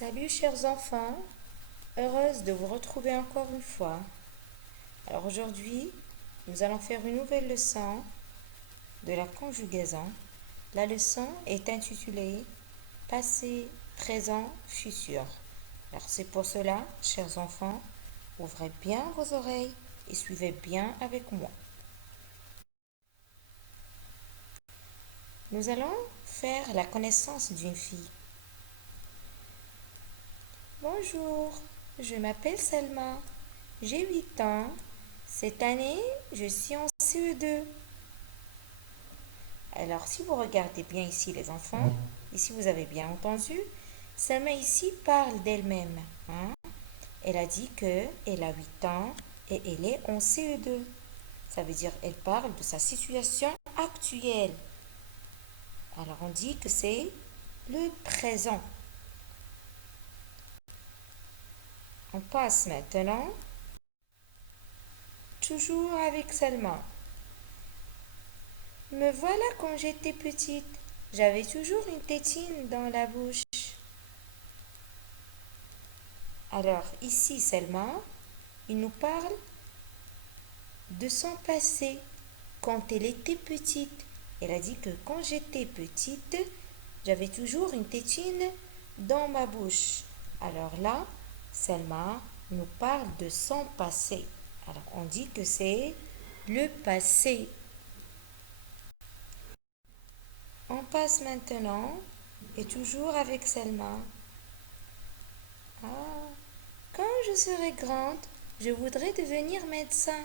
Salut chers enfants, heureuse de vous retrouver encore une fois. Alors aujourd'hui, nous allons faire une nouvelle leçon de la conjugaison. La leçon est intitulée Passé, présent, futur. Alors c'est pour cela, chers enfants, ouvrez bien vos oreilles et suivez bien avec moi. Nous allons faire la connaissance d'une fille. Bonjour, je m'appelle Selma. J'ai 8 ans. Cette année, je suis en CE2. Alors, si vous regardez bien ici, les enfants, ici vous avez bien entendu, Selma ici parle d'elle-même. Elle a dit qu'elle a 8 ans et elle est en CE2. Ça veut dire qu'elle parle de sa situation actuelle. Alors, on dit que c'est le présent. On passe maintenant toujours avec Selma. Me voilà quand j'étais petite. J'avais toujours une tétine dans la bouche. Alors ici Selma, il nous parle de son passé quand elle était petite. Elle a dit que quand j'étais petite, j'avais toujours une tétine dans ma bouche. Alors là, Selma nous parle de son passé. Alors on dit que c'est le passé. On passe maintenant, et toujours avec Selma. Ah, quand je serai grande, je voudrais devenir médecin.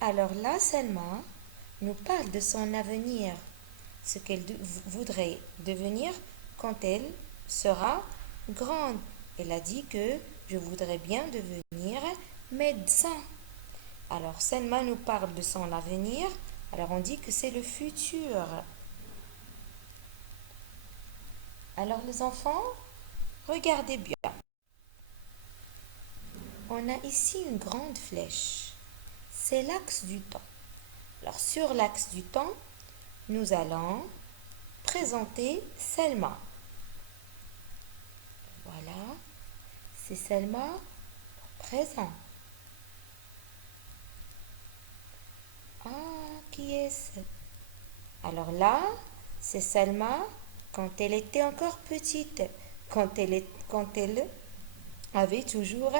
Alors là, Selma nous parle de son avenir, ce qu'elle voudrait devenir quand elle sera grande. Elle a dit que je voudrais bien devenir médecin. Alors Selma nous parle de son avenir. Alors on dit que c'est le futur. Alors les enfants, regardez bien. On a ici une grande flèche. C'est l'axe du temps. Alors sur l'axe du temps, nous allons présenter Selma. Voilà, c'est Selma présent. Ah, qui est-ce? Alors là, c'est Selma quand elle était encore petite, quand elle avait toujours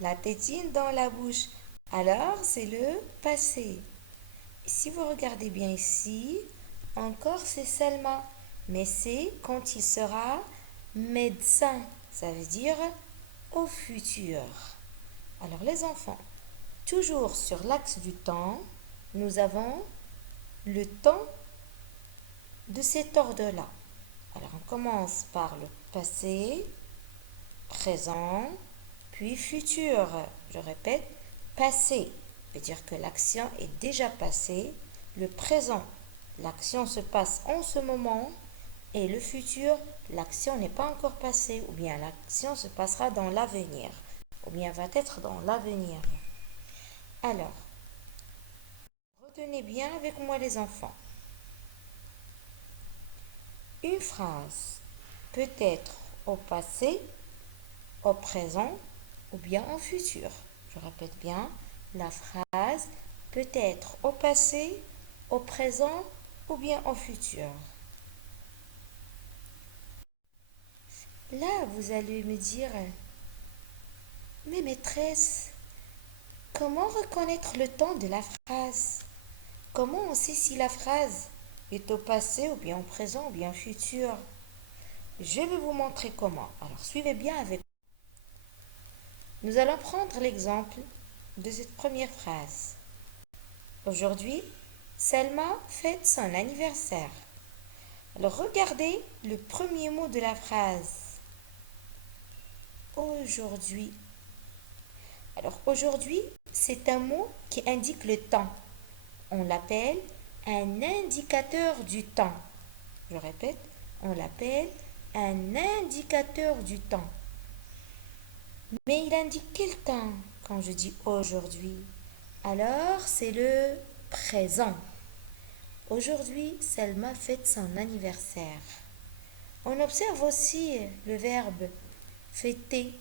la tétine dans la bouche. Alors, c'est le passé. Si vous regardez bien ici, encore c'est Selma, mais c'est quand il sera médecin, ça veut dire au futur. Alors les enfants, toujours sur l'axe du temps, nous avons le temps de cet ordre-là. Alors on commence par le passé, présent, puis futur. Je répète, passé veut dire que l'action est déjà passée. Le présent, l'action se passe en ce moment. Et le futur, l'action n'est pas encore passée. Ou bien l'action se passera dans l'avenir. Ou bien va être dans l'avenir. Alors, retenez bien avec moi les enfants. Une phrase peut être au passé, au présent ou bien au futur. Je répète bien, la phrase peut être au passé, au présent ou bien au futur. Là, vous allez me dire, mais maîtresse, comment reconnaître le temps de la phrase? Comment on sait si la phrase est au passé ou bien au présent ou bien au futur? Je vais vous montrer comment. Alors, suivez bien avec moi. Nous allons prendre l'exemple de cette première phrase. Aujourd'hui, Selma fête son anniversaire. Alors regardez le premier mot de la phrase. Aujourd'hui. Alors aujourd'hui, c'est un mot qui indique le temps. On l'appelle un indicateur du temps. Je répète, on l'appelle un indicateur du temps. Mais il indique quel temps quand je dis aujourd'hui? Alors c'est le présent. Aujourd'hui, Selma fête son anniversaire. On observe aussi le verbe fêter.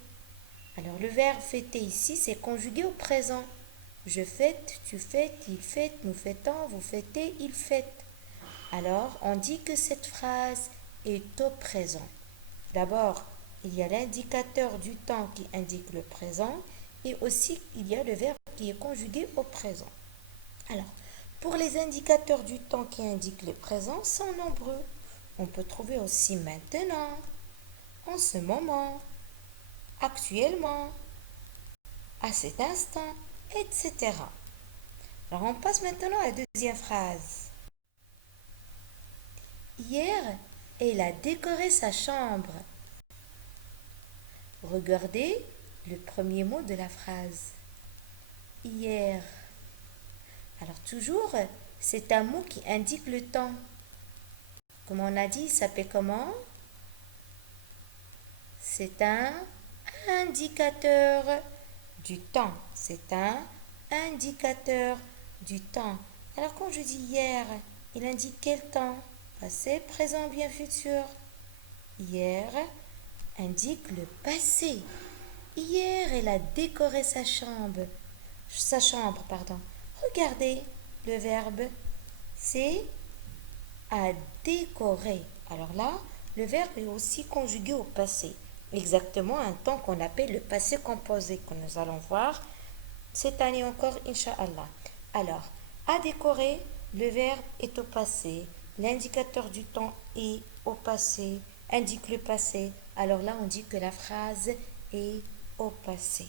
Alors le verbe fêter ici, c'est conjugué au présent. Je fête, tu fêtes, il fête, nous fêtons, vous fêtez, il fête. Alors on dit que cette phrase est au présent. D'abord, il y a l'indicateur du temps qui indique le présent et aussi il y a le verbe qui est conjugué au présent. Alors, pour les indicateurs du temps qui indiquent le présent sont nombreux. On peut trouver aussi maintenant, en ce moment, actuellement, à cet instant, etc. Alors on passe maintenant à la deuxième phrase. Hier, elle a décoré sa chambre. Regardez le premier mot de la phrase. Hier. Alors toujours, c'est un mot qui indique le temps. Comme on a dit, il s'appelle comment? C'est un indicateur du temps. C'est un indicateur du temps. Alors quand je dis hier, il indique quel temps? Passé, présent, bien futur. Hier indique le passé. Hier, elle a décoré sa chambre. Pardon. Regardez, le verbe, c'est à décorer. Alors là, le verbe est aussi conjugué au passé. Exactement un temps qu'on appelle le passé composé, que nous allons voir cette année encore, Inch'Allah. Alors, à décorer, le verbe est au passé. L'indicateur du temps est au passé, indique le passé. Alors là, on dit que la phrase est au passé.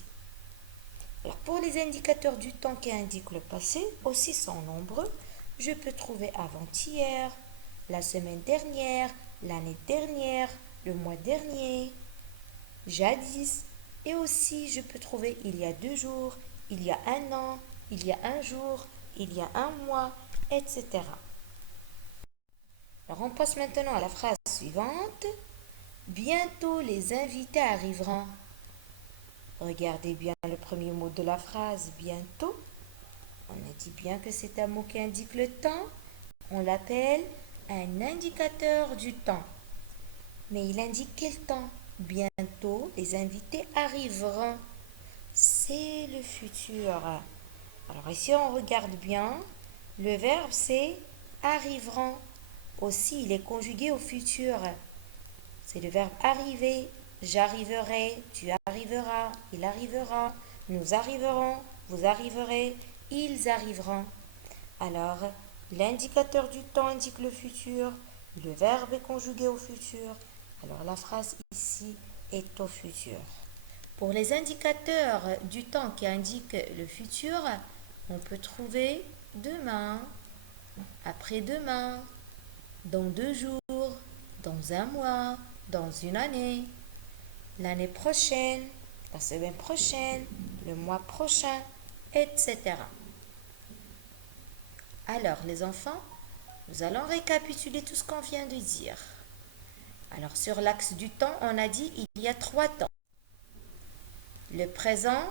Alors, pour les indicateurs du temps qui indiquent le passé, aussi sont nombreux. Je peux trouver avant-hier, la semaine dernière, l'année dernière, le mois dernier, jadis. Et aussi, je peux trouver il y a 2 jours, il y a un an, il y a un jour, il y a un mois, etc. Alors, on passe maintenant à la phrase suivante. Bientôt les invités arriveront. Regardez bien le premier mot de la phrase, bientôt. On a dit bien que c'est un mot qui indique le temps. On l'appelle un indicateur du temps. Mais il indique quel temps? Bientôt, les invités arriveront. C'est le futur. Alors ici, on regarde bien. Le verbe, c'est arriveront. Aussi, il est conjugué au futur. C'est le verbe arriver. J'arriverai, tu arriveras, il arrivera, nous arriverons, vous arriverez, ils arriveront. Alors, l'indicateur du temps indique le futur, le verbe est conjugué au futur. Alors, la phrase ici est au futur. Pour les indicateurs du temps qui indiquent le futur, on peut trouver demain, après-demain, dans 2 jours, dans un mois, dans une année, l'année prochaine, la semaine prochaine, le mois prochain, etc. Alors, les enfants, nous allons récapituler tout ce qu'on vient de dire. Alors, sur l'axe du temps, on a dit il y a 3 temps. Le présent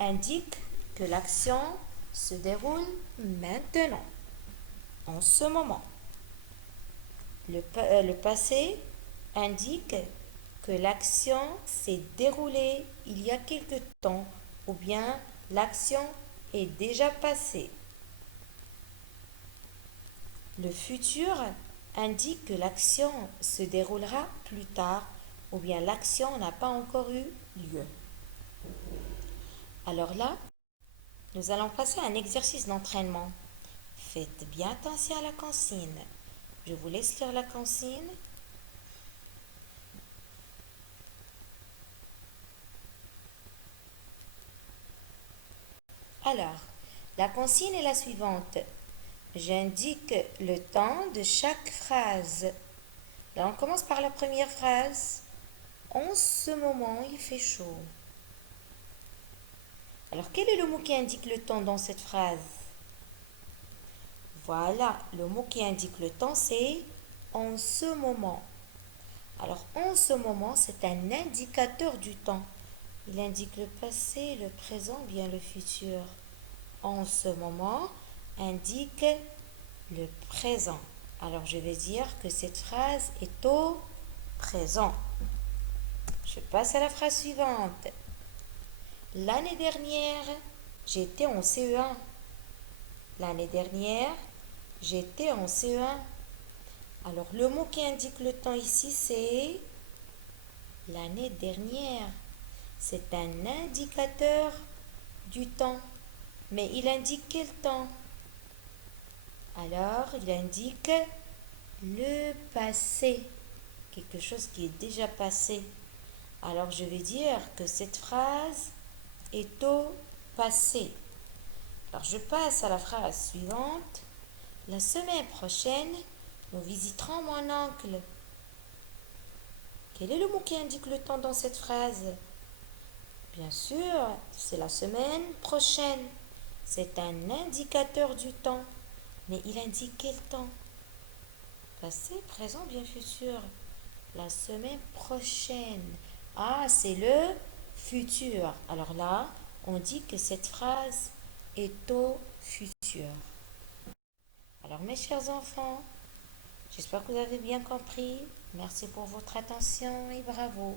indique que l'action se déroule maintenant, en ce moment. Le passé indique que l'action s'est déroulée il y a quelque temps ou bien l'action est déjà passée. Le futur indique que l'action se déroulera plus tard ou bien l'action n'a pas encore eu lieu. Alors là, nous allons passer à un exercice d'entraînement. Faites bien attention à la consigne. Je vous laisse lire la consigne. Alors, la consigne est la suivante. J'indique le temps de chaque phrase. Là, on commence par la première phrase. En ce moment, il fait chaud. Alors, quel est le mot qui indique le temps dans cette phrase? Voilà, le mot qui indique le temps, c'est en ce moment. Alors, en ce moment, c'est un indicateur du temps. Il indique le passé, le présent, bien le futur. En ce moment indique le présent. Alors, je vais dire que cette phrase est au présent. Je passe à la phrase suivante. L'année dernière, j'étais en CE1. L'année dernière, j'étais en CE1. Alors, le mot qui indique le temps ici, c'est l'année dernière. C'est un indicateur du temps. Mais il indique quel temps? Alors, il indique le passé. Quelque chose qui est déjà passé. Alors, je vais dire que cette phrase est au passé. Alors, je passe à la phrase suivante. La semaine prochaine, nous visiterons mon oncle. Quel est le mot qui indique le temps dans cette phrase? Bien sûr, c'est la semaine prochaine. C'est un indicateur du temps. Mais il indique quel temps? Passé, présent, bien futur. La semaine prochaine. Ah, c'est le futur. Alors là, on dit que cette phrase est au futur. Alors mes chers enfants, j'espère que vous avez bien compris. Merci pour votre attention et bravo.